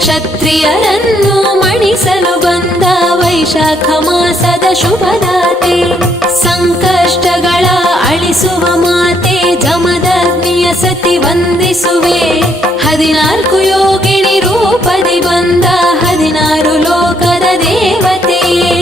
ಕ್ಷತ್ರಿಯರನ್ನು ಮಣಿಸಲು ಬಂದ ವೈಶಾಖ ಮಾಸದ ಶುಭದಾತೆ, ಸಂಕಷ್ಟಗಳ ಅಳಿಸುವ ಮಾತೆ ಜಮದಗ್ನಿಯ ಸತಿ ವಂದಿಸುವೆ. 14 ಯೋಗಿನಿ ರೂಪದಿ ಬಂದ 16 ಲೋಕದ ದೇವತೆಯೇ.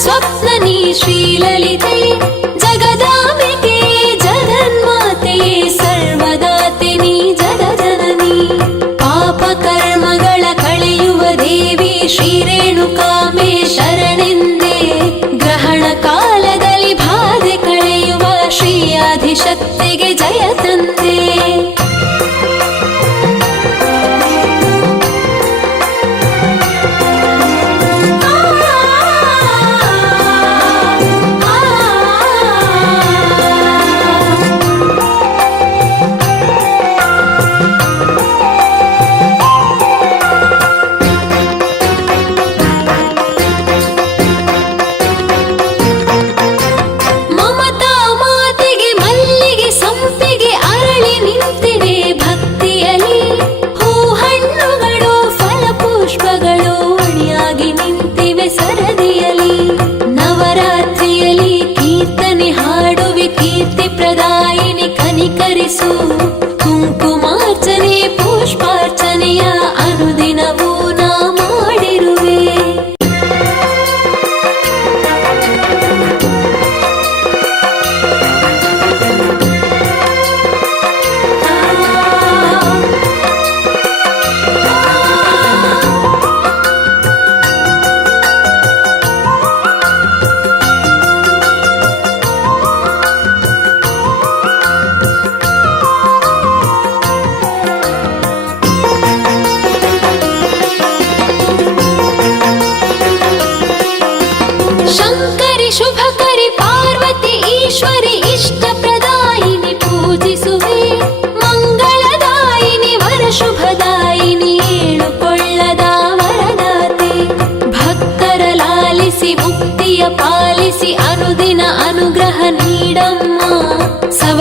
ಸ್ವಪ್ನನಿ ಶ್ರೀಲಲಿತೆ ಜಗದಾಂಬಿಕೆ ಜಗನ್ಮಾತೆ ಸರ್ವದಾತೆ ನೀ ಜಗಜನನಿ. ಪಾಪ ಕರ್ಮಗಳ ಕಳೆಯುವ ದೇವಿ ಶ್ರೀ ರೇಣುಕಾಂಬೆ ಶರಣೆಂದೇ, ಗ್ರಹಣ ಕಾಲದಲ್ಲಿ ಬಾಧೆ ಕಳೆಯುವ ಶ್ರೀ ಆದಿಶಕ್ತಿಗೆ ಜಯ ತಂದೆ.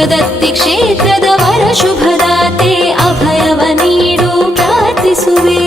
ಸದತ್ತಿ ಕ್ಷೇತ್ರದ ವರ ಶುಭದಾತೆ ಅಭಯವ ನೀಡು ಪ್ರಾರ್ಥಿಸುವೆ.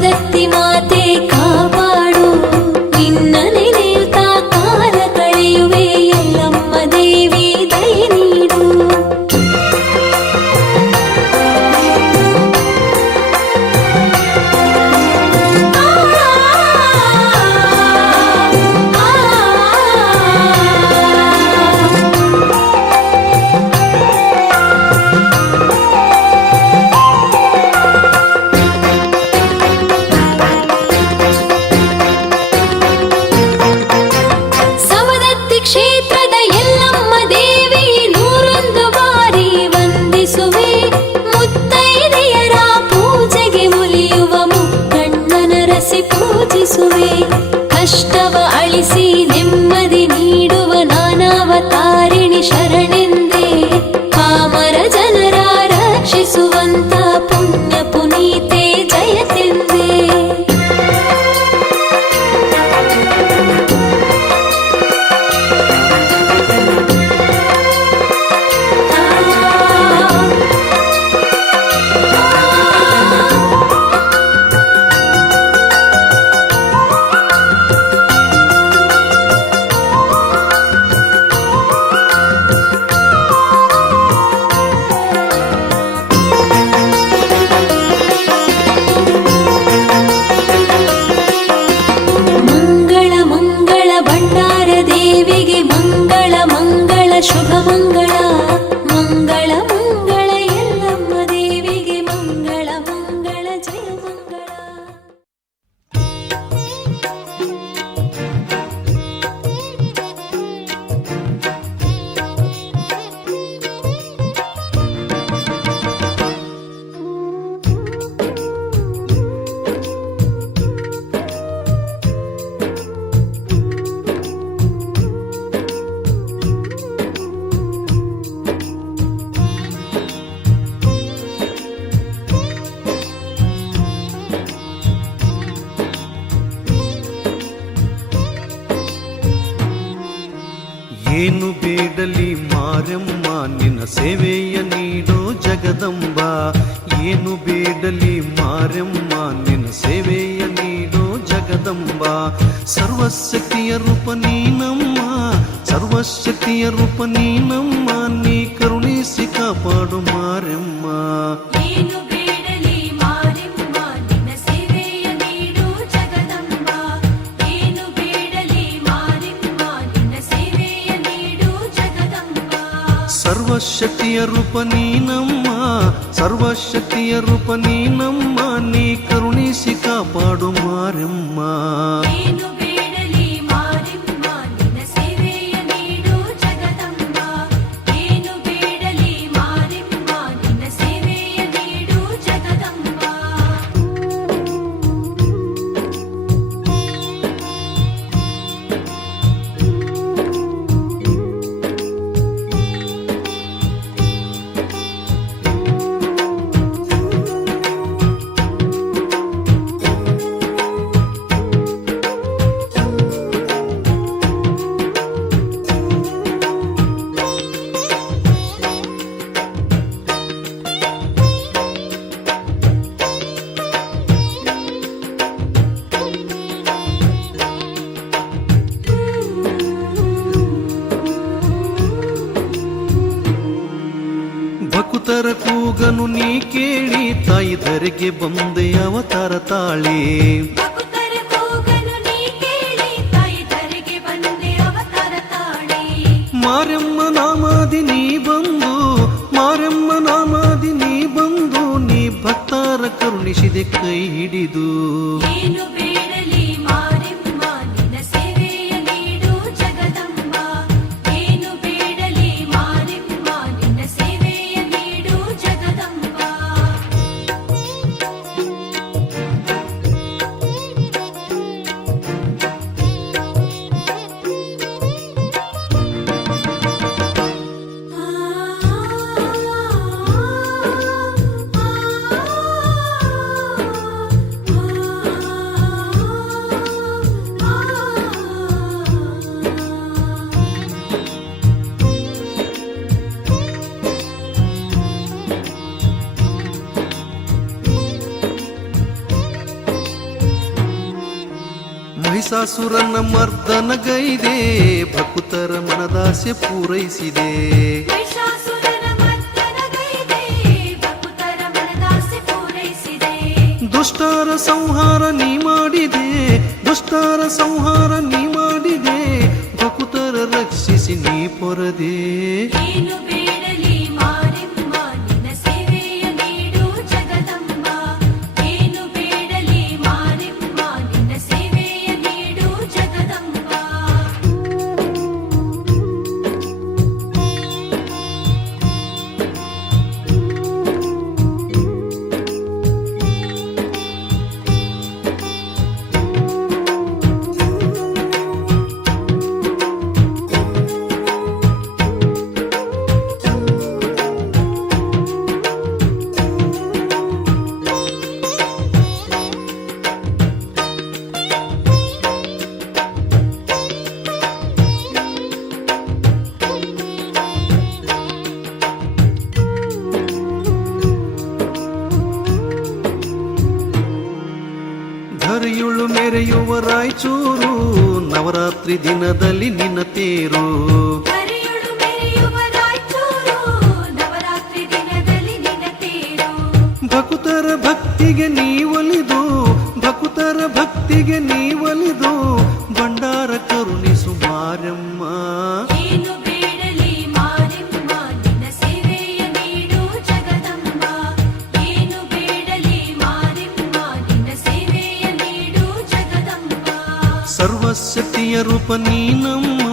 ಸಮದತ್ತಿ ಮಾತೆ ಕಾಪಾಡು, ನಿನ್ನ ನೆನೆಯುತ್ತಾ ಕಾಲ ಕಳೆಯುವೆ ಎಲ್ಲಮ್ಮ ದೇವಿ ದಯೆ ನೀಡು. ಸಮದತ್ತಿ ಕ್ಷೇತ್ರದ ಎಲ್ಲಮ್ಮ ದೇವಿ ನೂರೊಂದು ಬಾರಿ ವಂದಿಸುವೆ, ಮುತ್ತೈದೆಯರ ಪೂಜೆಗೆ ಒಲಿಯುವ ಮುಕ್ಕಣ್ಣನರಸಿ ಪೂಜಿಸುವೆ. ಕಷ್ಟವ ಅಳಿಸಿ ನೆಮ್ಮದಿ ನೀಡುವ ನಾನಾವತಾರಿಣಿ ಶರಣೆಂದೇ, ಪಾಮರ ಜನರ ರಕ್ಷಿಸುವಂತ ಪುಣ್ಯ ಪುನೀತೆ ಜಯತೆಂದೇ. ಮಂಗಳ ಮಂಗಳ ಭಂಡಾರ ದೇವಿಗೆ ಮಂಗಳ ಮಂಗಳ ಶುಭ ಮಂಗಳ, ಮಂಗಳ ಮಂಗಳ ಎಲ್ಲಮ್ಮ ದೇವಿಗೆ ಮಂಗಳ ಮಂಗಳ ಜಯ ಮಂಗಳ. ಏನು ಬೇಡಲಿ ಮಾರಮ್ಮ ನಿನ್ನ ಸೇವೆಯ ನೀಡೋ ಜಗದಂಬ, ಏನು ಬೇಡಲಿ ಮಾರಮ್ಮ ನಿನ್ನ ಸೇವೆಯ ನೀಡೋ ಜಗದಂಬ. ಸರ್ವಶಕ್ತಿಯ ರೂಪ ನೀನಮ್ಮ, ಸರ್ವಶಕ್ತಿಯ ರೂಪ ನೀನಮ್ಮ, ನೀ ಕರುಣಿಸಿ ಕಾಪಾಡು ಮಾರಮ್ಮ. ಏನು ಬೇಡಲಿ ಮಾರಮ್ಮ ನಿನ್ನ ಸೇವೆಯ ನೀಡು ಜಗದಂಬ, ಏನು ಬೇಡಲಿ ಮಾರಮ್ಮ ನಿನ್ನ ಸೇವೆಯ ನೀಡು ಜಗದಂಬ. ಸರ್ವಶಕ್ತಿಯ ರೂಪ ನೀನಮ್ಮ, ಸರ್ವಶಕ್ತಿಯ ರೂಪ ನೀನಮ್ಮ, ನೀ ಕರುಣಿಸಿ ಕಾಪಾಡು ಮಾರಮ್ಮ. ಏನು ಬೇಡಲಿ ಮಾರಮ್ಮ ನಿನ್ನ ಸೇವೆಯ ನೀಡು ಜಗದಂಬ, ಏನು ಬೇಡಲಿ ಮಾರಮ್ಮ ನಿನ್ನ ಸೇವೆಯ ನೀಡು ಜಗದಂಬ. ಭಕ್ತರ ಕೂಗನು ನೀ ಕೇಳಿ ತಾಯಿ ಧರೆಗೆ ಬಂದೆ ಅವತಾರ ತಾಳಿ. ಭಕ್ತರ ಕೂಗನು ನೀ ಕೇಳಿ ತಾಯಿ ಧರೆಗೆ ಬಂದೆ ಅವತಾರ ತಾಳಿ. ಮಾರಮ್ಮ ನಾಮಾದಿ ನೀ ಬಂದು, ಮಾರಮ್ಮ ನಾಮಾದಿ ನೀ ಬಂದು, ನೀ ಭಕ್ತರ ಕರುಣಿಸಿದೆ ಕೈ ಹಿಡಿದು. ಏನು ಬೇಡಲಿ ಮಾರಮ್ಮ ನಿನ್ನ ಸೇವೆಯ ನೀಡು ಜಗದಂಬ, ಏನು ಬೇಡಲಿ ಮಾರಮ್ಮ ನಿನ್ನ ಸೇವೆಯ ನೀಡು ಜಗದಂಬ. ಆ ಮಹಿಷಾಸುರನ ಮರ್ದನಗೈದೆ ಭಕ್ತರ ಮನದಾಸೆ ಪೂರೈಸಿದೆ ಮಹಿಷಾಸುರನ ಮರ್ದನಗೈದೆ ಭಕ್ತರ ಮನದಾಸೆ ಪೂರೈಸಿದೆ ದುಷ್ಟರ ಸಂಹಾರ ನೀ ಮಾಡಿದೆ ದುಷ್ಟರ ಸಂಹಾರ ನೀ ಮಾಡಿದೆ ಭಕ್ತರ ರಕ್ಷಿಸಿ ನೀ ಪೊರದೆ ಏನು ಬೇಡಲಿ ಮಾರಿಮ್ಮ ನಿನ್ನ ಸೇವೆಯ ನೀಡು ಜಗದಂಬ ಏನು ಬೇಡಲಿ ಮಾರಿಮ್ಮ ನಿನ್ನ ಸೇವೆಯ ನೀಡು ಜಗದಂಬ ಧರೆಯುಳು ಮೆರೆಯುವ ರಾಯಚೂರು ನವರಾತ್ರಿ ದಿನದಲ್ಲಿ ನಿನ್ನ ತೇರು ಹರಿಯುಳು ಮೆರೆಯುವ ರಾಯಚೂರು ನವರಾತ್ರಿ ದಿನದಲ್ಲಿ ನಿನ್ನ ತೇರು ಭಕ್ತರ ಭಕ್ತಿಗೆ ನೀ ಒಲಿದು ಭಕ್ತರ ಭಕ್ತಿಗೆ ನೀ ಒಲಿದು ಭಂಡಾರ ಕರುಣಿಸು ಮಾರಮ್ಮ ಏನು ಬೇಡಲಿ ಮಾರಿಮ್ಮ ನಿನ್ನ ಸೇವೆಯ ನೀಡು ಜಗದಂಬ ಏನು ಬೇಡಲಿ ಮಾರಿಮ್ಮ ನಿನ್ನ ಸೇವೆಯ ನೀಡು ಜಗದಂಬ ಸರ್ವಶಕ್ತಿಯ ರೂಪ ನೀನಮ್ಮ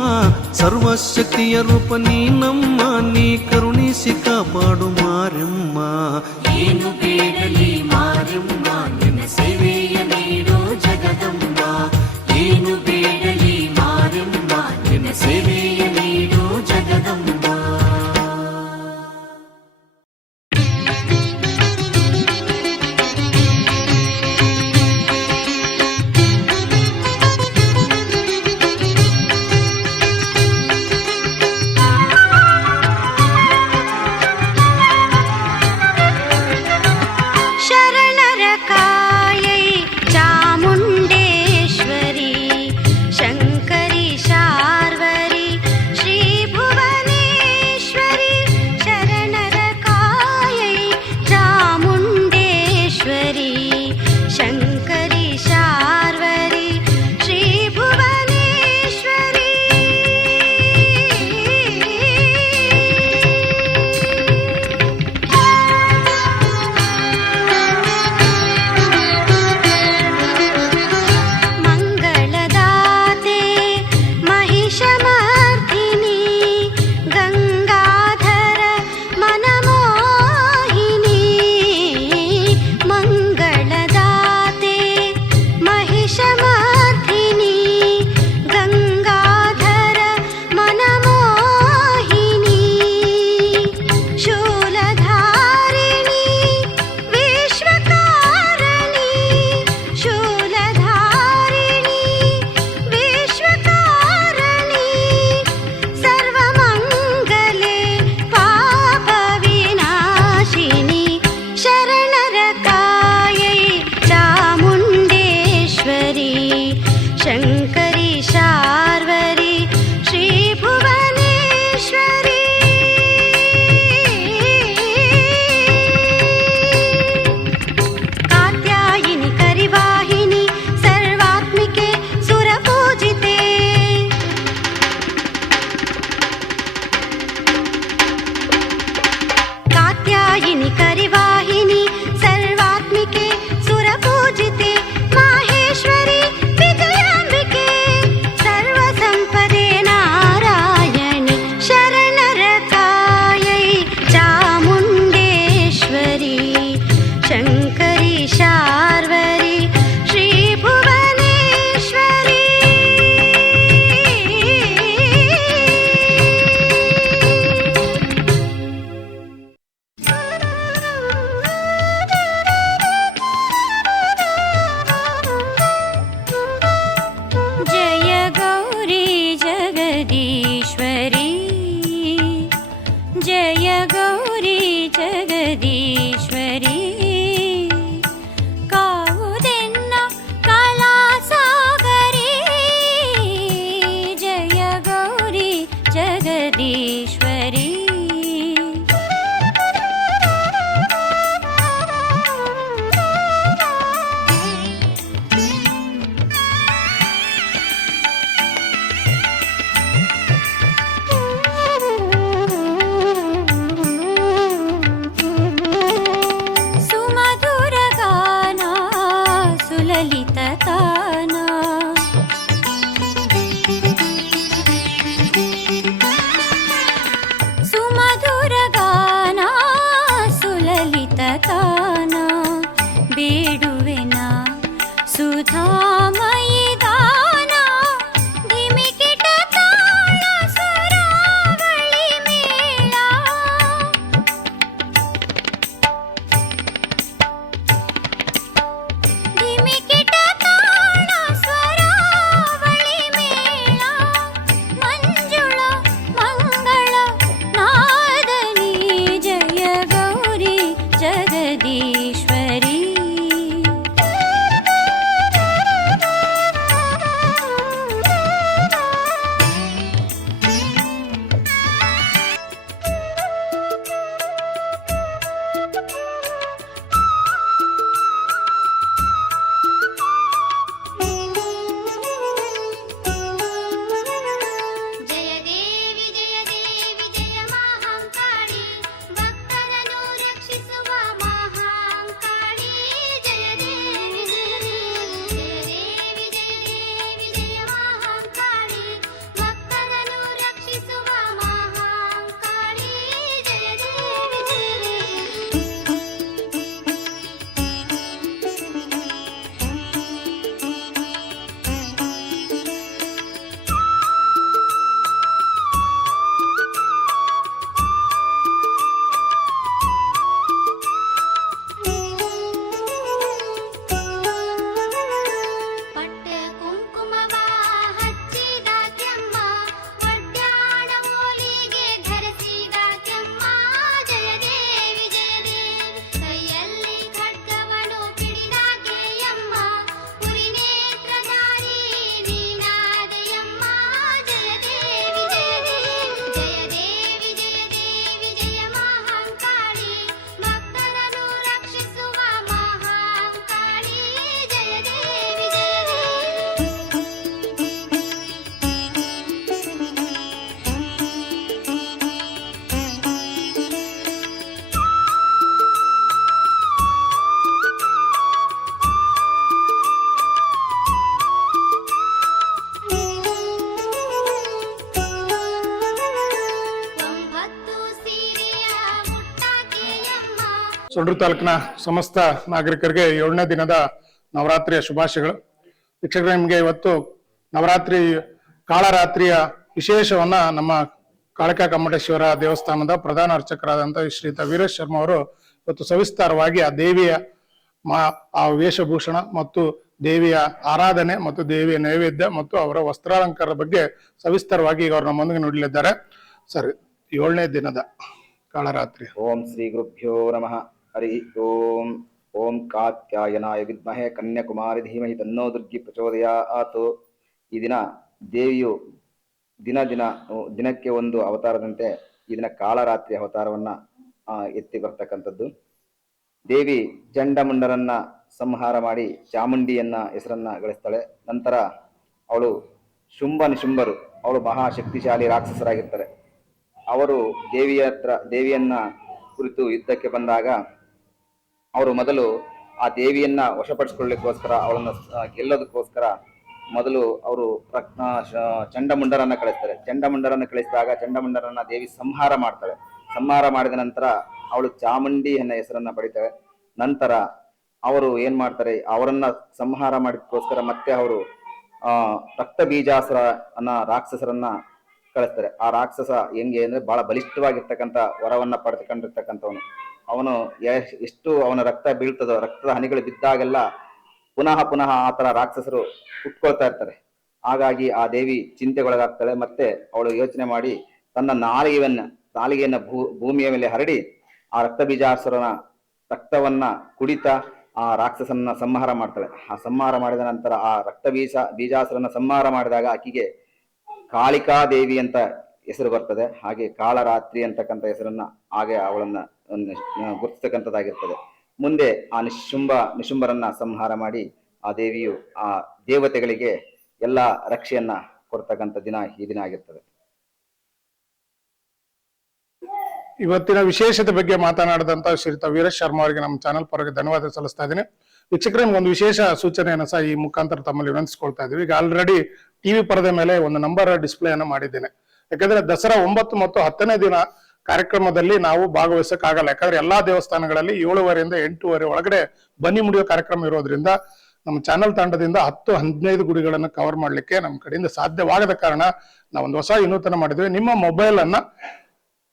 ಸರ್ವಶಕ್ತಿಯ ರೂಪ ನೀನಮ್ಮ ನೀ ಕರುಣಿಸಿ ಕಾಪಾಡು ಮಾರಮ್ಮ ಏನು ಬೇಡಲಿ ಮಾರಿಮ್ಮ ನಿನ್ನ ಸೇವೆಯ ನೀಡು ಜಗದಂಬ ಏನು ಬೇಡಲಿ ಮಾರಿಮ್ಮ ನಿನ್ನ ಸೇವೆಯ ನೀಡು ಜಗದಂಬ ಬೇಡುವೆನ ಸುಧಾಮಯಿ ದಾನ ಧಿಮಿಕಿಟ ತಾಳ ಸ್ವರಾವಳಿ ಮೇಳ ಧಿಮಿಕಿಟ ತಾಳ ಸ್ವರಾವಳಿ ಮೇಳ ಮಂಜುಳ ಮಂಗಳ ನಾದನಿ ಜಯ ಗೌರಿ ಜಗದೀಶ್ವರಿ ಜಯ ದೇವಿ ಜಯ ದೇವಿ ಜಯ ಮಹಾಂಕಾಳಿ ಭಕ್ತರನ್ನು ರಕ್ಷಿಸುವ ಮಹಾಂಕಾಳಿ ಜಯ ದೇವಿ ಜಯ ದೇವಿ ಜಯ ದೇವಿ ಜಯ ಮಹಾಂಕಾಳಿ ಭಕ್ತರನ್ನು ರಕ್ಷಿಸುವ ಮಹಾಂಕಾಳಿ ಜಯ ದೇವಿ ಪಟ್ಟ ಕುಂಕುಮವ ಹಚ್ಚಿದ ಕೆಮ್ಮ ಒಡ್ಯಾಣ ಓಲಿಗೆ ಧರಿಸಿದ ಕೆಮ್ಮ ಜಯ ದೇವಿ ಕೈಯಲ್ಲಿ ಖಡ್ಗವನು ಪಿಡಿದ ಕೇಯಮ್ಮ ಪುರಿನೇತ್ರಧಾರಿ ನೀನಾದೆಯಮ್ಮ ಜಯ ದೇವಿ ಜಯ ದೇವಿ ಜಯ ಮಹಾಂಕಾಳಿ ಭಕ್ತರನ್ನು ರಕ್ಷಿಸುವ ಮಹಾಂಕಾಳಿ ಜಯ ದೇವಿ ಒಂಬತ್ತು ಸೀರೆಯ ಮುಟ್ಟಾಕೆಯಮ್ಮ ಸೊಂಡ್ರು ತಾಲೂಕಿನ ಸಮಸ್ತ ನಾಗರಿಕರಿಗೆ 7ನೇ ದಿನದ ನವರಾತ್ರಿಯ ಶುಭಾಶಯಗಳು. ವೀಕ್ಷಕರೇ, ನಿಮಗೆ ಇವತ್ತು ನವರಾತ್ರಿ ಕಾಳರಾತ್ರಿಯ ವಿಶೇಷವನ್ನ ನಮ್ಮ ಕಾಳಿಕಾ ಕಮ್ಮಟೇಶ್ವರ ದೇವಸ್ಥಾನದ ಪ್ರಧಾನ ಅರ್ಚಕರಾದಂತಹ ಶ್ರೀಯುತ ವೀರೇಶ್ ಶರ್ಮಾ ಅವರು ಇವತ್ತು ಸವಿಸ್ತಾರವಾಗಿ ಆ ದೇವಿಯ ಆ ವೇಷಭೂಷಣ ಮತ್ತು ದೇವಿಯ ಆರಾಧನೆ ಮತ್ತು ದೇವಿಯ ನೈವೇದ್ಯ ಮತ್ತು ಅವರ ವಸ್ತ್ರಾಲಂಕಾರದ ಬಗ್ಗೆ ಸವಿಸ್ತಾರವಾಗಿ ಈಗ ಅವರು ನಮ್ಮೊಂದಿಗೆ ನುಡಿಲಿದ್ದಾರೆ. ಸರಿ, 7ನೇ ದಿನದ ಕಾಳರಾತ್ರಿ. ಓಂ ಶ್ರೀ ಗುರುಭ್ಯೋ ನಮಃ. ಹರಿ ಓಂ. ಓಂ ಕಾತ್ಯಾಯನಾಯ ವಿದ್ಮಹೆ ಕನ್ಯಾಕುಮಾರಿ ಧೀಮಹಿ ತನ್ನೋ ದುರ್ಗಿ ಪ್ರಚೋದಯಾತ್. ಈ ದಿನ ದೇವಿಯು ದಿನಕ್ಕೆ ಒಂದು ಅವತಾರದಂತೆ ಈ ದಿನ ಕಾಳರಾತ್ರಿ ಅವತಾರವನ್ನ ಎತ್ತಿ ಬರ್ತಕ್ಕಂಥದ್ದು. ದೇವಿ ಚಂಡಮುಂಡರನ್ನ ಸಂಹಾರ ಮಾಡಿ ಚಾಮುಂಡಿಯನ್ನ ಹೆಸರನ್ನ ಗಳಿಸ್ತಾಳೆ. ನಂತರ ಅವಳು ಶುಂಭ ನಿಶುಂಭರು, ಅವಳು ಮಹಾಶಕ್ತಿಶಾಲಿ ರಾಕ್ಷಸರಾಗಿರ್ತಾರೆ. ಅವರು ದೇವಿಯನ್ನ ಕುರಿತು ಯುದ್ಧಕ್ಕೆ ಬಂದಾಗ ಅವರು ಮೊದಲು ಆ ದೇವಿಯನ್ನ ವಶಪಡಿಸಿಕೊಳ್ಳಿಕ್ಕೋಸ್ಕರ, ಅವಳನ್ನು ಗೆಲ್ಲೋದಕ್ಕೋಸ್ಕರ ಮೊದಲು ಅವರು ಚಂಡಮುಂಡರನ್ನ ಕಳಿಸ್ತಾರೆ. ಚಂಡಮುಂಡರನ್ನ ಕಳಿಸಿದಾಗ ಚಂಡಮುಂಡರನ್ನ ದೇವಿ ಸಂಹಾರ ಮಾಡ್ತಾಳೆ. ಸಂಹಾರ ಮಾಡಿದ ನಂತರ ಅವಳು ಚಾಮುಂಡಿ ಎನ್ನ ಹೆಸರನ್ನ ಪಡಿತಾಳೆ. ನಂತರ ಅವರು ಏನ್ ಮಾಡ್ತಾರೆ, ಅವರನ್ನ ಸಂಹಾರ ಮಾಡಿದಕ್ಕೋಸ್ಕರ ಮತ್ತೆ ಅವರು ರಕ್ತ ಬೀಜಾಸುರ ಅನ್ನ ರಾಕ್ಷಸರನ್ನ ಕಳಿಸ್ತಾರೆ. ಆ ರಾಕ್ಷಸ ಹೆಂಗೆ ಅಂದ್ರೆ ಬಹಳ ಬಲಿಷ್ಠವಾಗಿರ್ತಕ್ಕಂಥ ವರವನ್ನ ಪಡೆದುಕೊಂಡಿರ್ತಕ್ಕಂಥವನು. ಅವನು ಎಷ್ಟು ಅವನ ರಕ್ತ ಬೀಳ್ತದೋ, ರಕ್ತದ ಹನಿಗಳು ಬಿದ್ದಾಗೆಲ್ಲ ಪುನಃ ಆತರ ರಾಕ್ಷಸರು ಹುಟ್ಕೊಳ್ತಾ ಇರ್ತಾರೆ. ಹಾಗಾಗಿ ಆ ದೇವಿ ಚಿಂತೆಗೊಳಗಾಗ್ತಾಳೆ. ಮತ್ತೆ ಅವಳು ಯೋಚನೆ ಮಾಡಿ ತನ್ನ ನಾಲಿಗೆಯನ್ನ ಭೂಮಿಯ ಮೇಲೆ ಹರಡಿ ಆ ರಕ್ತ ಬೀಜಾಸುರನ ರಕ್ತವನ್ನ ಕುಡಿತ ಆ ರಾಕ್ಷಸನ್ನ ಸಂಹಾರ ಮಾಡ್ತಾಳೆ. ಆ ಸಂಹಾರ ಮಾಡಿದ ನಂತರ ಆ ರಕ್ತ ಬೀಜಾಸುರನ ಸಂಹಾರ ಮಾಡಿದಾಗ ಆಕೆಗೆ ಕಾಳಿಕಾ ದೇವಿ ಅಂತ ಹೆಸರು ಬರ್ತದೆ. ಹಾಗೆ ಕಾಳರಾತ್ರಿ ಅಂತಕ್ಕಂಥ ಹೆಸರನ್ನ ಹಾಗೆ ಅವಳನ್ನ ಗುರುತಿಸ್ತಕ್ಕಂಥದ್ದಾಗಿರ್ತದೆ. ಮುಂದೆ ಆ ನಿಶುಂಭರನ್ನ ಸಂಹಾರ ಮಾಡಿ ಆ ದೇವಿಯು ಆ ದೇವತೆಗಳಿಗೆ ಎಲ್ಲ ರಕ್ಷೆಯನ್ನ ಕೊಡ್ತಕ್ಕಂಥ ದಿನ ಈ ದಿನ ಆಗಿರ್ತದೆ. ಇವತ್ತಿನ ವಿಶೇಷತೆ ಬಗ್ಗೆ ಮಾತನಾಡಿದಂತ ಶ್ರೀಯುತ ವೀರೇಶ್ ಶರ್ಮಾ ಅವರಿಗೆ ನಮ್ಮ ಚಾನಲ್ ಪರವಾಗಿ ಧನ್ಯವಾದ ಸಲ್ಲಿಸ್ತಾ ಇದ್ದೀನಿ. ವೀಕ್ಷಕರೇ, ಒಂದು ವಿಶೇಷ ಸೂಚನೆಯನ್ನು ಸಹ ಈ ಮುಖಾಂತರ ತಮ್ಮಲ್ಲಿ ವಿನಂತಿಸ್ಕೊಳ್ತಾ ಇದೀವಿ. ಈಗ ಆಲ್ರೆಡಿ ಟಿವಿ ಪರದೆ ಮೇಲೆ ಒಂದು ನಂಬರ್ ಡಿಸ್ಪ್ಲೇ ಅನ್ನು ಮಾಡಿದ್ದೇನೆ. ಯಾಕಂದ್ರೆ ದಸರಾ 9 ಮತ್ತು 10ನೇ ದಿನ ಕಾರ್ಯಕ್ರಮದಲ್ಲಿ ನಾವು ಭಾಗವಹಿಸಕ್ಕಾಗಲ್ಲ. ಯಾಕಂದ್ರೆ ಎಲ್ಲಾ ದೇವಸ್ಥಾನಗಳಲ್ಲಿ 7:30 8:30 ಒಳಗಡೆ ಬನ್ನಿ ಮುಡಿಯೋ ಕಾರ್ಯಕ್ರಮ ಇರೋದ್ರಿಂದ ನಮ್ಮ ಚಾನೆಲ್ ತಂಡದಿಂದ 10-15 ಗುಡಿಗಳನ್ನ ಕವರ್ ಮಾಡ್ಲಿಕ್ಕೆ ನಮ್ಮ ಕಡೆಯಿಂದ ಸಾಧ್ಯವಾಗದ ಕಾರಣ ನಾವೊಂದು ಹೊಸ ವಿನೂತನ ಮಾಡಿದ್ವಿ. ನಿಮ್ಮ ಮೊಬೈಲ್ ಅನ್ನ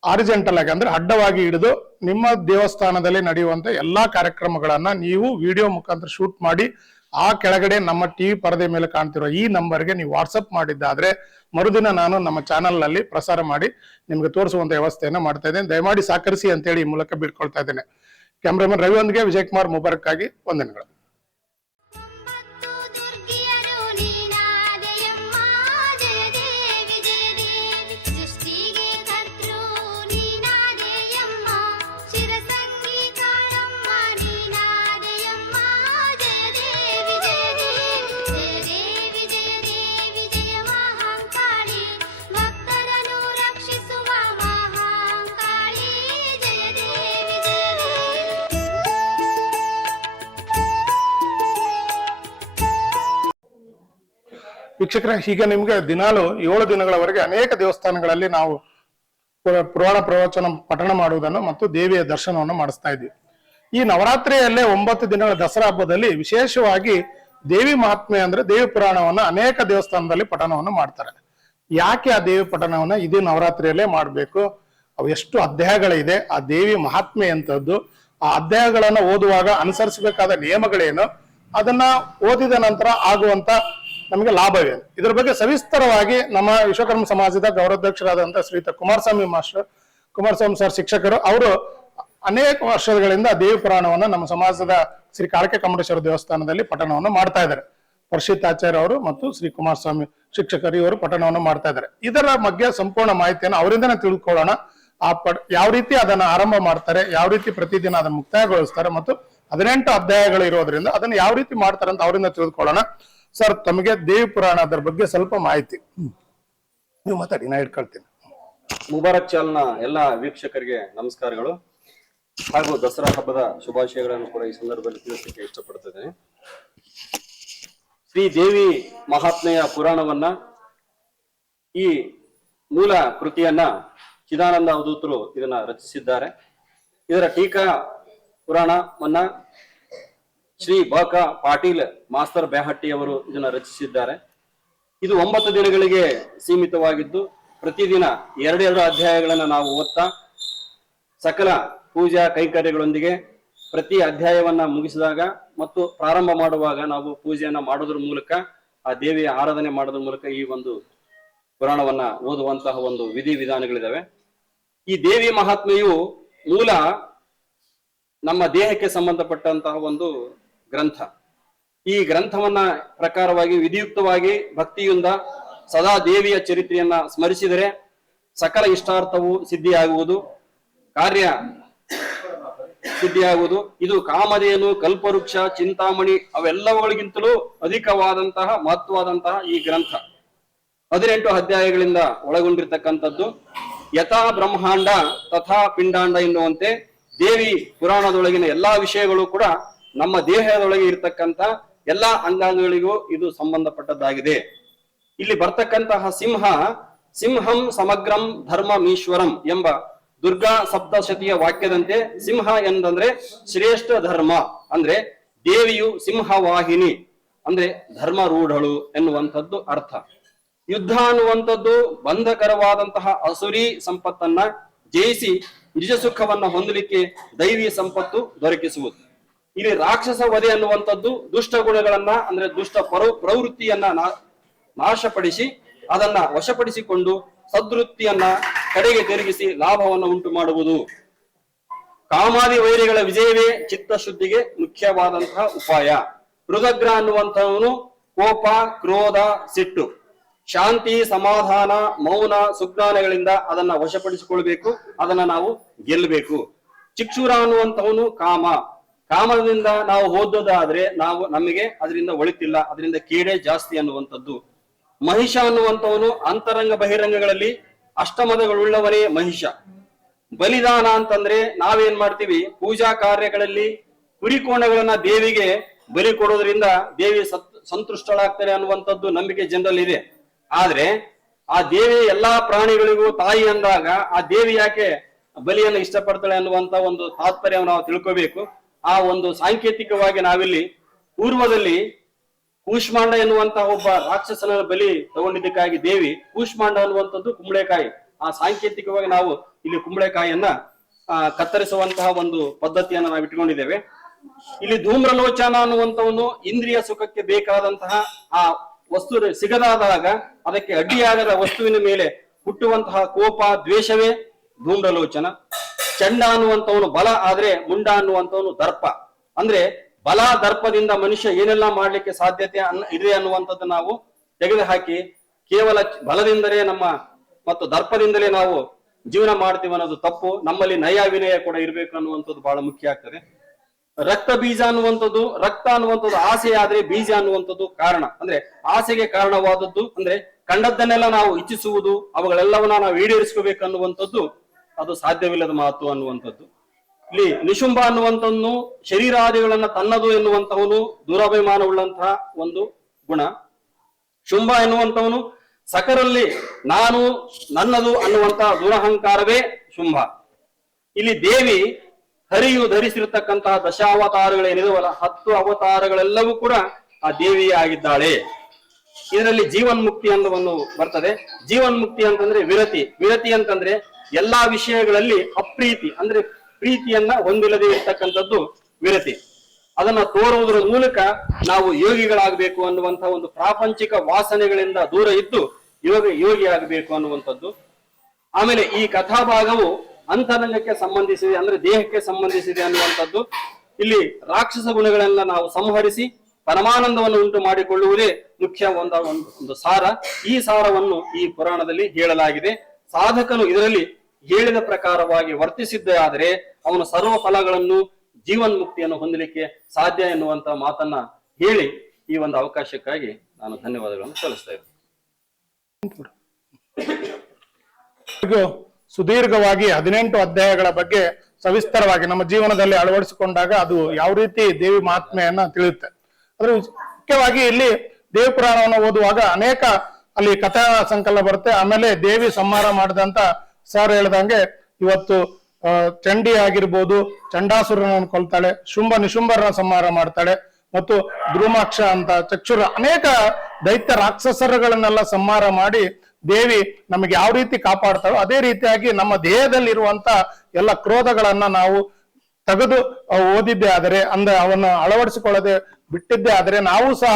ಆರಿಜೆಂಟಲ್ ಆಗಿ ಅಂದ್ರೆ ಅಡ್ಡವಾಗಿ ಹಿಡಿದು ನಿಮ್ಮ ದೇವಸ್ಥಾನದಲ್ಲಿ ನಡೆಯುವಂತ ಎಲ್ಲಾ ಕಾರ್ಯಕ್ರಮಗಳನ್ನ ನೀವು ವಿಡಿಯೋ ಮುಖಾಂತರ ಶೂಟ್ ಮಾಡಿ ಆ ಕೆಳಗಡೆ ನಮ್ಮ ಟಿವಿ ಪರದೆ ಮೇಲೆ ಕಾಣ್ತಿರೋ ಈ ನಂಬರ್ಗೆ ನೀವು ವಾಟ್ಸಪ್ ಮಾಡಿದ್ದಾದ್ರೆ ಮರುದಿನ ನಾನು ನಮ್ಮ ಚಾನೆಲ್ ನಲ್ಲಿ ಪ್ರಸಾರ ಮಾಡಿ ನಿಮ್ಗೆ ತೋರಿಸುವಂತ ವ್ಯವಸ್ಥೆಯನ್ನ ಮಾಡ್ತಾ ಇದ್ದೇನೆ. ದಯಮಾಡಿ ಸಹಕರಿಸಿ ಅಂತೇಳಿ ಈ ಮೂಲಕ ಬೀಳ್ಕೊಳ್ತಾ ಇದ್ದೇನೆ. ಕ್ಯಾಮ್ರಾಮನ್ ರವಿಯೊಂದಿಗೆ ವಿಜಯಕುಮಾರ್ ಮುಬಾರಕ್ ಆಗಿ ವಂದನೆಗಳು. ದುರ್ಗಿಯರು ನೀನಾದೆಯಮ್ಮ ಜಯ ದೇವಿ ಜಯ ದೇವಿ ಸೃಷ್ಟಿಗೆ ಕರ್ತೃ ನೀನಾದೆಯಮ್ಮ ಶಿರಸಂಗಿ ಕಾಳಮ್ಮ ನೀನಾದೆಯಮ್ಮ ಜಯ ದೇವಿ ಜಯ ದೇವಿ ಜಯ ದೇವಿ ಜಯ ದೇವಿ ಜಯ ಮಹಾಂಕಾಳಿ ಭಕ್ತರನ್ನು ರಕ್ಷಿಸುವ ಮಹಾಂಕಾಳಿ ಜಯ ದೇವಿ ಜಯ ದೇವಿ. ವೀಕ್ಷಕರೇ, ಹೀಗೆ ನಿಮ್ಗೆ ದಿನಾಲು 7 ದಿನಗಳವರೆಗೆ ಅನೇಕ ದೇವಸ್ಥಾನಗಳಲ್ಲಿ ನಾವು ಪುರಾಣ ಪ್ರವಚನ ಪಠಣ ಮಾಡುವುದನ್ನು ಮತ್ತು ದೇವಿಯ ದರ್ಶನವನ್ನು ಮಾಡಿಸ್ತಾ ಇದ್ವಿ. ಈ ನವರಾತ್ರಿಯಲ್ಲೇ 9 ದಿನಗಳ ದಸರಾ ಹಬ್ಬದಲ್ಲಿ ವಿಶೇಷವಾಗಿ ದೇವಿ ಮಹಾತ್ಮೆ ಅಂದ್ರೆ ದೇವಿ ಪುರಾಣವನ್ನ ಅನೇಕ ದೇವಸ್ಥಾನದಲ್ಲಿ ಪಠಣವನ್ನು ಮಾಡ್ತಾರೆ. ಯಾಕೆ ಆ ದೇವಿ ಪಠಣವನ್ನ ಇದೇ ನವರಾತ್ರಿಯಲ್ಲೇ ಮಾಡ್ಬೇಕು, ಅವು ಎಷ್ಟು ಅಧ್ಯಾಯಗಳಿದೆ, ಆ ದೇವಿ ಮಹಾತ್ಮೆ ಅಂತದ್ದು, ಆ ಅಧ್ಯಾಯಗಳನ್ನ ಓದುವಾಗ ಅನುಸರಿಸಬೇಕಾದ ನಿಯಮಗಳೇನು, ಅದನ್ನ ಓದಿದ ನಂತರ ಆಗುವಂತ ನಮಗೆ ಲಾಭವೇನು, ಇದರ ಬಗ್ಗೆ ಸವಿಸ್ತರವಾಗಿ ನಮ್ಮ ವಿಶ್ವಕರ್ಮ ಸಮಾಜದ ಗೌರವಾಧ್ಯಕ್ಷರಾದಂತಹ ಶ್ರೀಯುತ ಕುಮಾರಸ್ವಾಮಿ ಸರ್ ಶಿಕ್ಷಕರು ಅವರು ಅನೇಕ ವರ್ಷಗಳಿಂದ ದೇವಿ ಪುರಾಣವನ್ನ ನಮ್ಮ ಸಮಾಜದ ಶ್ರೀ ಕಾಳಕೆ ಕಮಟೇಶ್ವರ ದೇವಸ್ಥಾನದಲ್ಲಿ ಪಠಣವನ್ನು ಮಾಡ್ತಾ ಇದ್ದಾರೆ. ವರ್ಷಿತಾಚಾರ್ಯ ಅವರು ಮತ್ತು ಶ್ರೀ ಕುಮಾರಸ್ವಾಮಿ ಶಿಕ್ಷಕರು ಇವರು ಪಠಣವನ್ನು ಮಾಡ್ತಾ ಇದ್ದಾರೆ. ಇದರ ಬಗ್ಗೆ ಸಂಪೂರ್ಣ ಮಾಹಿತಿಯನ್ನು ಅವರಿಂದನೇ ತಿಳ್ಕೊಳ್ಳೋಣ. ಯಾವ ರೀತಿ ಅದನ್ನ ಆರಂಭ ಮಾಡ್ತಾರೆ, ಯಾವ ರೀತಿ ಪ್ರತಿದಿನ ಅದನ್ನು ಮುಕ್ತಾಯಗೊಳಿಸ್ತಾರೆ ಮತ್ತು 18 ಅಧ್ಯಾಯಗಳು ಇರೋದ್ರಿಂದ ಅದನ್ನ ಯಾವ ರೀತಿ ಮಾಡ್ತಾರೆ ಅಂತ ಅವರಿಂದ ತಿಳಿದುಕೊಳ್ಳೋಣ. ಸರ್, ತಮಗೆ ದೇವಿ ಪುರಾಣ ಅದರ ಬಗ್ಗೆ ಸ್ವಲ್ಪ ಮಾಹಿತಿ ನೀವು ಮಾತಾಡಿ, ನಾ ಇಟ್ಕೊಳ್ತೀನಿ. ಮುಬಾರಕ್ ಚಾಲ್ನ ಎಲ್ಲ ವೀಕ್ಷಕರಿಗೆ ನಮಸ್ಕಾರಗಳು ಹಾಗೂ ದಸರಾ ಹಬ್ಬದ ಶುಭಾಶಯಗಳನ್ನು ಕೂಡ ಈ ಸಂದರ್ಭದಲ್ಲಿ ತಿಳಿಸಲಿಕ್ಕೆ ಇಷ್ಟಪಡ್ತಿದ್ದೇನೆ. ಶ್ರೀ ದೇವಿ ಮಹಾತ್ಮೆಯ ಪುರಾಣವನ್ನ ಈ ಮೂಲ ಕೃತಿಯನ್ನ ಚಿದಾನಂದ ಅವಧೂತರು ಇದನ್ನ ರಚಿಸಿದ್ದಾರೆ. ಇದರ ಟೀಕಾ ಪುರಾಣವನ್ನ ಶ್ರೀ ಬಕ ಪಾಟೀಲ್ ಮಾಸ್ತರ್ ಬ್ಯಾಹಟ್ಟಿ ಅವರು ಇದನ್ನ ರಚಿಸಿದ್ದಾರೆ. ಇದು 9 ದಿನಗಳಿಗೆ ಸೀಮಿತವಾಗಿದ್ದು ಪ್ರತಿದಿನ 2 ಅಧ್ಯಾಯಗಳನ್ನ ನಾವು ಓದ್ತಾ ಸಕಲ ಪೂಜಾ ಕೈಂಕರ್ಯಗಳೊಂದಿಗೆ ಪ್ರತಿ ಅಧ್ಯಾಯವನ್ನ ಮುಗಿಸಿದಾಗ ಮತ್ತು ಪ್ರಾರಂಭ ಮಾಡುವಾಗ ನಾವು ಪೂಜೆಯನ್ನ ಮಾಡೋದ್ರ ಮೂಲಕ ಆ ದೇವಿಯ ಆರಾಧನೆ ಮಾಡೋದ್ರ ಮೂಲಕ ಈ ಒಂದು ಪುರಾಣವನ್ನ ಓದುವಂತಹ ಒಂದು ವಿಧಿವಿಧಾನಗಳಿದಾವೆ. ಈ ದೇವಿ ಮಹಾತ್ಮೆಯು ಮೂಲ ನಮ್ಮ ದೇಹಕ್ಕೆ ಸಂಬಂಧಪಟ್ಟಂತಹ ಒಂದು ಗ್ರಂಥ. ಈ ಗ್ರಂಥವನ್ನ ಪ್ರಕಾರವಾಗಿ ವಿಧಿಯುಕ್ತವಾಗಿ ಭಕ್ತಿಯಿಂದ ಸದಾ ದೇವಿಯ ಚರಿತ್ರೆಯನ್ನ ಸ್ಮರಿಸಿದರೆ ಸಕಲ ಇಷ್ಟಾರ್ಥವು ಸಿದ್ಧಿಯಾಗುವುದು, ಕಾರ್ಯ ಸಿದ್ಧಿಯಾಗುವುದು. ಇದು ಕಾಮಧೇನು, ಕಲ್ಪವೃಕ್ಷ, ಚಿಂತಾಮಣಿ ಅವೆಲ್ಲವುಗಳಿಗಿಂತಲೂ ಅಧಿಕವಾದಂತಹ ಮಹತ್ವವಾದಂತಹ ಈ ಗ್ರಂಥ 18 ಅಧ್ಯಾಯಗಳಿಂದ ಒಳಗೊಂಡಿರ್ತಕ್ಕಂಥದ್ದು. ಯಥಾ ಬ್ರಹ್ಮಾಂಡ ತಥಾ ಪಿಂಡಾಂಡ ಎನ್ನುವಂತೆ ದೇವಿ ಪುರಾಣದೊಳಗಿನ ಎಲ್ಲಾ ವಿಷಯಗಳು ಕೂಡ ನಮ್ಮ ದೇಹದೊಳಗೆ ಇರ್ತಕ್ಕಂಥ ಎಲ್ಲಾ ಅಂಗಾಂಗಗಳಿಗೂ ಇದು ಸಂಬಂಧಪಟ್ಟದ್ದಾಗಿದೆ. ಇಲ್ಲಿ ಬರ್ತಕ್ಕಂತಹ ಸಿಂಹಂ ಸಮಗ್ರಂ ಧರ್ಮಮೀಶ್ವರಂ ಎಂಬ ದುರ್ಗಾ ಸಪ್ತಶತಿಯ ವಾಕ್ಯದಂತೆ ಸಿಂಹ ಎಂದಂದ್ರೆ ಶ್ರೇಷ್ಠ ಧರ್ಮ, ಅಂದ್ರೆ ದೇವಿಯು ಸಿಂಹವಾಹಿನಿ ಅಂದ್ರೆ ಧರ್ಮರೂಢಳು ಎನ್ನುವಂಥದ್ದು ಅರ್ಥ. ಯುದ್ಧ ಅನ್ನುವಂಥದ್ದು ಬಂಧಕರವಾದಂತಹ ಅಸುರಿ ಸಂಪತ್ತನ್ನ ಜಯಿಸಿ ನಿಜ ಸುಖವನ್ನ ಹೊಂದಲಿಕ್ಕೆ ದೈವಿ ಸಂಪತ್ತು ದೊರಕಿಸುವುದು. ಇಲ್ಲಿ ರಾಕ್ಷಸ ವಧೆ ಅನ್ನುವಂಥದ್ದು ದುಷ್ಟ ಗುಣಗಳನ್ನ ಅಂದ್ರೆ ದುಷ್ಟ ಪ್ರವೃತ್ತಿಯನ್ನ ನಾಶಪಡಿಸಿ ಅದನ್ನ ವಶಪಡಿಸಿಕೊಂಡು ಸದ್ವೃತ್ತಿಯನ್ನ ಕಡೆಗೆ ತಿರುಗಿಸಿ ಲಾಭವನ್ನು ಉಂಟು ಮಾಡುವುದು. ಕಾಮಾದಿ ವೈರಿಗಳ ವಿಜಯವೇ ಚಿತ್ತಶುದ್ಧಿಗೆ ಮುಖ್ಯವಾದಂತಹ ಉಪಾಯ. ಹೃದಗ್ರ ಅನ್ನುವಂಥವನು ಕೋಪ, ಕ್ರೋಧ, ಸಿಟ್ಟು, ಶಾಂತಿ, ಸಮಾಧಾನ, ಮೌನ, ಸುಜ್ಞಾನಗಳಿಂದ ಅದನ್ನ ವಶಪಡಿಸಿಕೊಳ್ಬೇಕು, ಅದನ್ನ ನಾವು ಗೆಲ್ಲಬೇಕು. ಚಿಕ್ಷುರ ಅನ್ನುವಂಥವನು ಕಾಮದಿಂದ ನಾವು ಓದೋದಾದ್ರೆ ನಮಗೆ ಅದರಿಂದ ಒಳಿತಿಲ್ಲ, ಅದರಿಂದ ಕೇಡೇ ಜಾಸ್ತಿ ಅನ್ನುವಂಥದ್ದು. ಮಹಿಷ ಅನ್ನುವಂಥವನು ಅಂತರಂಗ ಬಹಿರಂಗಗಳಲ್ಲಿ ಅಷ್ಟಮದಗಳುಳ್ಳವನೇ ಮಹಿಷ. ಬಲಿದಾನ ಅಂತಂದ್ರೆ ನಾವೇನ್ ಮಾಡ್ತೀವಿ, ಪೂಜಾ ಕಾರ್ಯಗಳಲ್ಲಿ ಕುರಿಕೋಣಗಳನ್ನ ದೇವಿಗೆ ಬಲಿ ಕೊಡೋದ್ರಿಂದ ದೇವಿ ಸಂತುಷ್ಟಳಾಗ್ತಾರೆ ಅನ್ನುವಂಥದ್ದು ನಂಬಿಕೆ ಜನರಲ್ಲಿ ಇದೆ. ಆದ್ರೆ ಆ ದೇವಿ ಎಲ್ಲಾ ಪ್ರಾಣಿಗಳಿಗೂ ತಾಯಿ ಅಂದಾಗ ಆ ದೇವಿ ಯಾಕೆ ಬಲಿಯನ್ನು ಇಷ್ಟಪಡ್ತಾಳೆ ಅನ್ನುವಂತ ಒಂದು ತಾತ್ಪರ್ಯವನ್ನು ನಾವು ತಿಳ್ಕೋಬೇಕು. ಆ ಒಂದು ಸಾಂಕೇತಿಕವಾಗಿ ನಾವಿಲ್ಲಿ ಪೂರ್ವದಲ್ಲಿ ಕೂಷ್ಮಾಂಡ ಎನ್ನುವಂತಹ ಒಬ್ಬ ರಾಕ್ಷಸನ ಬಲಿ ತಗೊಂಡಿದ್ದಕ್ಕಾಗಿ ದೇವಿ ಕೂಷ್ಮಾಂಡ ಅನ್ನುವಂಥದ್ದು ಕುಂಬಳೆಕಾಯಿ, ಆ ಸಾಂಕೇತಿಕವಾಗಿ ನಾವು ಇಲ್ಲಿ ಕುಂಬಳೆಕಾಯಿಯನ್ನ ಕತ್ತರಿಸುವಂತಹ ಒಂದು ಪದ್ಧತಿಯನ್ನ ನಾವು ಇಟ್ಕೊಂಡಿದ್ದೇವೆ. ಇಲ್ಲಿ ಧೂಮ್ರಲೋಚನ ಅನ್ನುವಂಥವನು ಇಂದ್ರಿಯ ಸುಖಕ್ಕೆ ಬೇಕಾದಂತಹ ಆ ವಸ್ತು ಸಿಗದಾದಾಗ ಅದಕ್ಕೆ ಅಡ್ಡಿಯಾಗದ ವಸ್ತುವಿನ ಮೇಲೆ ಹುಟ್ಟುವಂತಹ ಕೋಪ ದ್ವೇಷವೇ ಧೂಮ್ರಲೋಚನ. ಚಂಡ ಅನ್ನುವಂಥವನು ಬಲ ಆದ್ರೆ ಮುಂಡ ಅನ್ನುವಂಥವನು ದರ್ಪ. ಅಂದ್ರೆ ಬಲ ದರ್ಪದಿಂದ ಮನುಷ್ಯ ಏನೆಲ್ಲ ಮಾಡ್ಲಿಕ್ಕೆ ಸಾಧ್ಯತೆ ಇದೆ ಅನ್ನುವಂಥದ್ದು ನಾವು ತೆಗೆದುಹಾಕಿ ಕೇವಲ ಬಲದಿಂದಲೇ ಮತ್ತು ದರ್ಪದಿಂದಲೇ ನಾವು ಜೀವನ ಮಾಡ್ತೀವಿ ಅನ್ನೋದು ತಪ್ಪು. ನಮ್ಮಲ್ಲಿ ನಯ ವಿನಯ ಕೂಡ ಇರ್ಬೇಕು ಅನ್ನುವಂಥದ್ದು ಬಹಳ ಮುಖ್ಯ ಆಗ್ತದೆ. ರಕ್ತ ಬೀಜ ಅನ್ನುವಂಥದ್ದು, ರಕ್ತ ಅನ್ನುವಂಥದ್ದು ಆಸೆ ಆದ್ರೆ ಬೀಜ ಅನ್ನುವಂಥದ್ದು ಕಾರಣ. ಅಂದ್ರೆ ಆಸೆಗೆ ಕಾರಣವಾದದ್ದು ಅಂದ್ರೆ ಕಂಡದ್ದನ್ನೆಲ್ಲ ನಾವು ಇಚ್ಛಿಸುವುದು, ಅವುಗಳೆಲ್ಲವನ್ನ ನಾವು ಈಡೇರಿಸ್ಕೋಬೇಕು ಅನ್ನುವಂಥದ್ದು ಅದು ಸಾಧ್ಯವಿಲ್ಲದ ಮಾತು ಅನ್ನುವಂಥದ್ದು. ಇಲ್ಲಿ ನಿಶುಂಭ ಅನ್ನುವಂಥವನು ಶರೀರಾದಿಗಳನ್ನ ತನ್ನದು ಎನ್ನುವಂತವನು ದುರಭಿಮಾನವುಳ್ಳಂತಹ ಒಂದು ಗುಣ. ಶುಂಭ ಎನ್ನುವಂತವನು ಸಕರಲ್ಲಿ ನಾನು ನನ್ನದು ಅನ್ನುವಂತಹ ದುರಹಂಕಾರವೇ ಶುಂಭ. ಇಲ್ಲಿ ದೇವಿ ಹರಿಯು ಧರಿಸಿರತಕ್ಕಂತಹ ದಶಾವತಾರಗಳೇನಿದವಲ್ಲ 10 ಅವತಾರಗಳೆಲ್ಲವೂ ಕೂಡ ಆ ದೇವಿಯೇ ಆಗಿದ್ದಾಳೆ. ಇದರಲ್ಲಿ ಜೀವನ್ಮುಕ್ತಿ ಅನ್ನುವನ್ನು ಬರ್ತದೆ. ಜೀವನ್ಮುಕ್ತಿ ಅಂತಂದ್ರೆ ವಿರತಿ. ವಿರತಿ ಅಂತಂದ್ರೆ ಎಲ್ಲಾ ವಿಷಯಗಳಲ್ಲಿ ಅಪ್ರೀತಿ ಅಂದ್ರೆ ಪ್ರೀತಿಯನ್ನ ಹೊಂದಿಲ್ಲದೆ ಇರ್ತಕ್ಕಂಥದ್ದು ವಿರತಿ. ಅದನ್ನ ತೋರುವುದರ ಮೂಲಕ ನಾವು ಯೋಗಿಗಳಾಗಬೇಕು ಅನ್ನುವಂತಹ ಒಂದು ಪ್ರಾಪಂಚಿಕ ವಾಸನೆಗಳಿಂದ ದೂರ ಇದ್ದು ಯೋಗಿ ಆಗಬೇಕು ಅನ್ನುವಂಥದ್ದು. ಆಮೇಲೆ ಈ ಕಥಾಭಾಗವು ಅಂತರಂಗಕ್ಕೆ ಸಂಬಂಧಿಸಿದೆ, ಅಂದ್ರೆ ದೇಹಕ್ಕೆ ಸಂಬಂಧಿಸಿದೆ ಅನ್ನುವಂಥದ್ದು. ಇಲ್ಲಿ ರಾಕ್ಷಸ ಗುಣಗಳೆಲ್ಲ ನಾವು ಸಂಹರಿಸಿ ಪರಮಾನಂದವನ್ನು ಉಂಟು ಮಾಡಿಕೊಳ್ಳುವುದೇ ಮುಖ್ಯ ಒಂದು ಸಾರ. ಈ ಸಾರವನ್ನು ಈ ಪುರಾಣದಲ್ಲಿ ಹೇಳಲಾಗಿದೆ. ಸಾಧಕನು ಇದರಲ್ಲಿ ಹೇಳಿದ ಪ್ರಕಾರವಾಗಿ ವರ್ತಿಸಿದ್ದೇ ಆದರೆ ಅವನು ಸರ್ವ ಫಲಗಳನ್ನು ಜೀವನ್ಮುಕ್ತಿಯನ್ನು ಹೊಂದಲಿಕ್ಕೆ ಸಾಧ್ಯ ಎನ್ನುವಂತ ಮಾತನ್ನ ಹೇಳಿ ಈ ಒಂದು ಅವಕಾಶಕ್ಕಾಗಿ ನಾನು ಧನ್ಯವಾದಗಳನ್ನು ಸಲ್ಲಿಸ್ತಾ ಇದ್ದೇನೆ. ಸುದೀರ್ಘವಾಗಿ 18 ಅಧ್ಯಾಯಗಳ ಬಗ್ಗೆ ಸವಿಸ್ತರವಾಗಿ ನಮ್ಮ ಜೀವನದಲ್ಲಿ ಅಳವಡಿಸಿಕೊಂಡಾಗ ಅದು ಯಾವ ರೀತಿ ದೇವಿ ಮಹಾತ್ಮೆಯನ್ನ ತಿಳಿಯುತ್ತೆ. ಅದ್ರ ಮುಖ್ಯವಾಗಿ ಇಲ್ಲಿ ದೇವಿ ಪುರಾಣವನ್ನು ಓದುವಾಗ ಅನೇಕ ಅಲ್ಲಿ ಕಥಾ ಸಂಕಲನ ಬರುತ್ತೆ. ಆಮೇಲೆ ದೇವಿ ಸಂಹಾರ ಮಾಡಿದಂತ ಸರ್ ಹೇಳ್ದಂಗೆ ಇವತ್ತು ಚಂಡಿ ಆಗಿರ್ಬೋದು, ಚಂಡಾಸುರನನ್ನು ಕೊಲ್ತಾಳೆ, ಶುಂಭ ನಿಶುಂಭರನ್ನ ಸಂಹಾರ ಮಾಡ್ತಾಳೆ, ಮತ್ತು ಧ್ರುಮಾಕ್ಷ ಅಂತ ಚಕ್ಷುರ ಅನೇಕ ದೈತ್ಯ ರಾಕ್ಷಸರುಗಳನ್ನೆಲ್ಲ ಸಂಹಾರ ಮಾಡಿ ದೇವಿ ನಮಗೆ ಯಾವ ರೀತಿ ಕಾಪಾಡ್ತಾಳೋ ಅದೇ ರೀತಿಯಾಗಿ ನಮ್ಮ ದೇಹದಲ್ಲಿರುವಂತ ಎಲ್ಲ ಕ್ರೋಧಗಳನ್ನ ನಾವು ತೆಗೆದು ಓದಿದ್ದೇ ಆದರೆ ಅಂದ್ರೆ ಅವನ್ನ ಅಳವಡಿಸಿಕೊಳ್ಳದೆ ಬಿಟ್ಟಿದ್ದೇ ಆದರೆ ನಾವು ಸಹ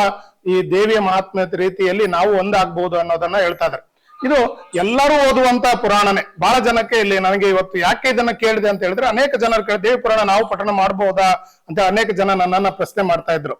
ಈ ದೇವಿಯ ಮಹಾತ್ಮೆ ರೀತಿಯಲ್ಲಿ ನಾವು ಒಂದಾಗಬಹುದು ಅನ್ನೋದನ್ನ ಹೇಳ್ತಾ ಇದ್ದಾರೆ. ಇದು ಎಲ್ಲರೂ ಓದುವಂತ ಪುರಾಣನೇ. ಬಹಳ ಜನಕ್ಕೆ ಇಲ್ಲಿ ನನಗೆ ಇವತ್ತು ಯಾಕೆ ಇದನ್ನ ಕೇಳಿದೆ ಅಂತ ಹೇಳಿದ್ರೆ ಅನೇಕ ಜನರು ದೇವಿ ಪುರಾಣ ನಾವು ಪಠಣ ಮಾಡಬಹುದಾ ಅಂತ ಅನೇಕ ಜನ ನನ್ನನ್ನ ಪ್ರಶ್ನೆ ಮಾಡ್ತಾ ಇದ್ರು.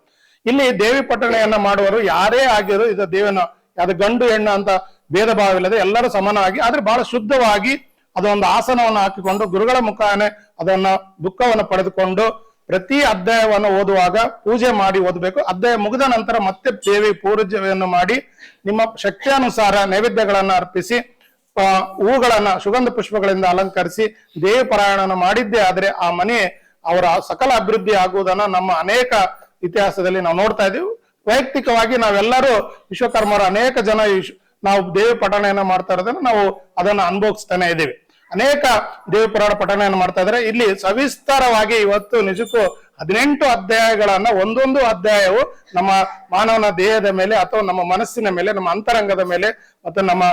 ಇಲ್ಲಿ ದೇವಿ ಪಠಣೆಯನ್ನ ಮಾಡುವರು ಯಾರೇ ಆಗಿರೋ ಇದು ದೇವನ ಅದು ಗಂಡು ಹೆಣ್ಣು ಅಂತ ಭೇದ ಭಾವ ಇಲ್ಲದೆ ಎಲ್ಲರೂ ಸಮಾನವಾಗಿ ಆದ್ರೆ ಬಹಳ ಶುದ್ಧವಾಗಿ ಅದೊಂದು ಆಸನವನ್ನು ಹಾಕಿಕೊಂಡು ಗುರುಗಳ ಮುಖಾನೆ ಅದನ್ನ ದುಃಖವನ್ನು ಪಡೆದುಕೊಂಡು ಪ್ರತಿ ಅಧ್ಯಾಯವನ್ನು ಓದುವಾಗ ಪೂಜೆ ಮಾಡಿ ಓದಬೇಕು. ಅಧ್ಯಾಯ ಮುಗಿದ ನಂತರ ಮತ್ತೆ ದೇವಿ ಪೂಜೆಯನ್ನು ಮಾಡಿ ನಿಮ್ಮ ಶಕ್ತಿಯಾನುಸಾರ ನೈವೇದ್ಯಗಳನ್ನ ಅರ್ಪಿಸಿ ಹೂಗಳನ್ನ ಸುಗಂಧ ಪುಷ್ಪಗಳಿಂದ ಅಲಂಕರಿಸಿ ದೇವಿ ಪಾರಾಯಣ ಮಾಡಿದ್ದೇ ಆದ್ರೆ ಆ ಮನೆ ಅವರ ಸಕಲ ಅಭಿವೃದ್ಧಿ ಆಗುವುದನ್ನ ನಮ್ಮ ಅನೇಕ ಇತಿಹಾಸದಲ್ಲಿ ನಾವು ನೋಡ್ತಾ ಇದೀವಿ. ವೈಯಕ್ತಿಕವಾಗಿ ನಾವೆಲ್ಲರೂ ವಿಶ್ವಕರ್ಮರ ಅನೇಕ ಜನ ನಾವು ದೇವಿ ಪಠಣೆಯನ್ನ ಮಾಡ್ತಾ ಇರೋದನ್ನ ನಾವು ಅದನ್ನ ಅನುಭವಿಸ್ತಾನೆ ಇದ್ದೀವಿ. ಅನೇಕ ದೇವಿ ಪುರಾಣ ಪಠಣೆಯನ್ನು ಮಾಡ್ತಾ ಇದ್ದಾರೆ. ಇಲ್ಲಿ ಸವಿಸ್ತಾರವಾಗಿ ಇವತ್ತು ನಿಜಕ್ಕೂ 18 ಅಧ್ಯಾಯಗಳನ್ನ ಒಂದೊಂದು ಅಧ್ಯಾಯವು ನಮ್ಮ ಮಾನವನ ದೇಹದ ಮೇಲೆ ಅಥವಾ ನಮ್ಮ ಮನಸ್ಸಿನ ಮೇಲೆ ನಮ್ಮ ಅಂತರಂಗದ ಮೇಲೆ ಮತ್ತು ನಮ್ಮ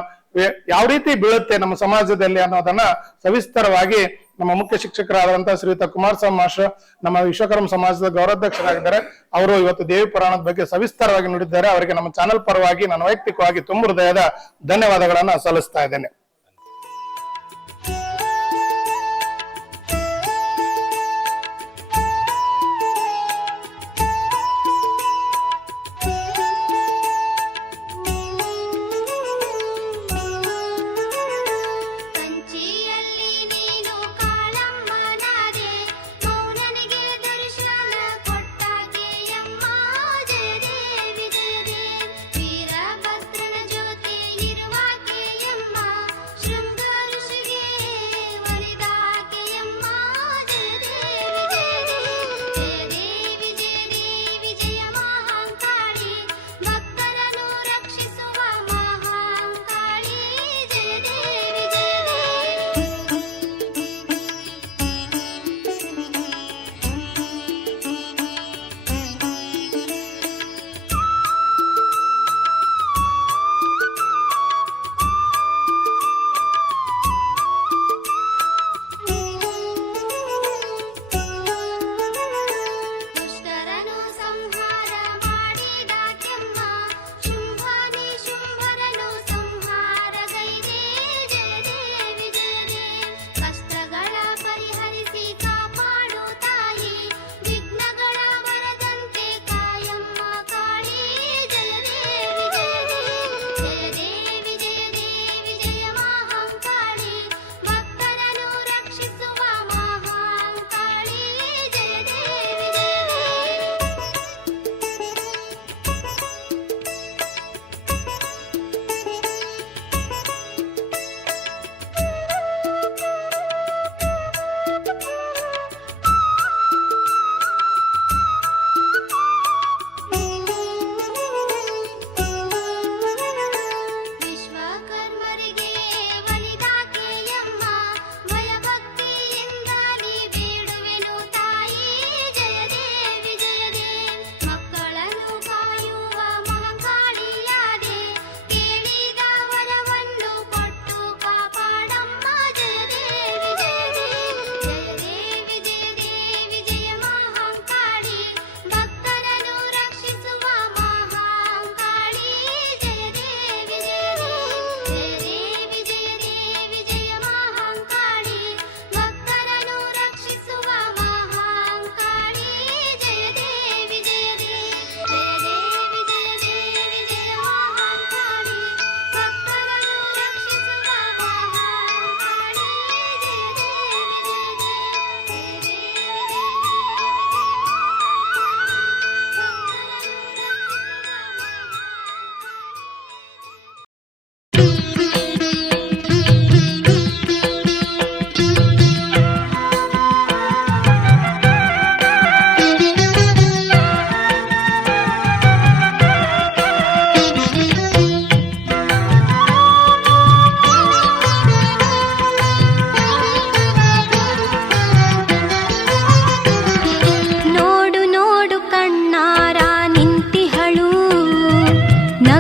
ಯಾವ ರೀತಿ ಬೀಳುತ್ತೆ ನಮ್ಮ ಸಮಾಜದಲ್ಲಿ ಅನ್ನೋದನ್ನ ಸವಿಸ್ತರವಾಗಿ ನಮ್ಮ ಮುಖ್ಯ ಶಿಕ್ಷಕರಾದಂತಹ ಶ್ರೀಯುತ ಕುಮಾರಸ್ವಾಮಿ ಮಾಸ್ಟರ್ ನಮ್ಮ ವಿಶ್ವಕರ್ಮ ಸಮಾಜದ ಗೌರವಾಧ್ಯಕ್ಷರಾಗಿದ್ದಾರೆ. ಅವರು ಇವತ್ತು ದೇವಿ ಪುರಾಣದ ಬಗ್ಗೆ ಸವಿಸ್ತರವಾಗಿ ನುಡಿದ್ದಾರೆ. ಅವರಿಗೆ ನಮ್ಮ ಚಾನೆಲ್ ಪರವಾಗಿ ನಾನು ವೈಯಕ್ತಿಕವಾಗಿ ತುಂಬ ಹೃದಯದ ಧನ್ಯವಾದಗಳನ್ನ ಸಲ್ಲಿಸ್ತಾ ಇದ್ದೇನೆ. ಕಂಚಿಯಲ್ಲಿ ನೀನು ಕಾಳಮ್ಮನಾದೆ ಮೌನನಿಗೆ ದರ್ಶನ ಕೊಟ್ಟಾಕೆಯಮ್ಮ ಜಯ ದೇವಿ ಜಯ ದೇವಿ ವೀರಭದ್ರನ ಜೊತೆ ಇರುವಾಕೆಯಮ್ಮ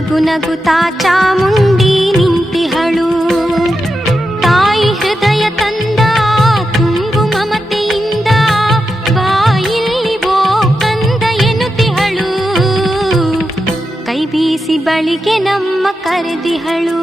ನಗು ನಗುತ್ತಾ ಚಾಮುಂಡಿ ನಿಂತಿಹಳು. ತಾಯಿ ಹೃದಯ ತಂದ ತುಂಬು ಮಮತೆಯಿಂದ ಬಾಯಿಲ್ಲಿ ಬೋ ಕಂದ ಎನ್ನುತ್ತಿಹಳು. ಕೈ ಬೀಸಿ ಬಳಿಗೆ ನಮ್ಮ ಕರೆದಿಹಳು.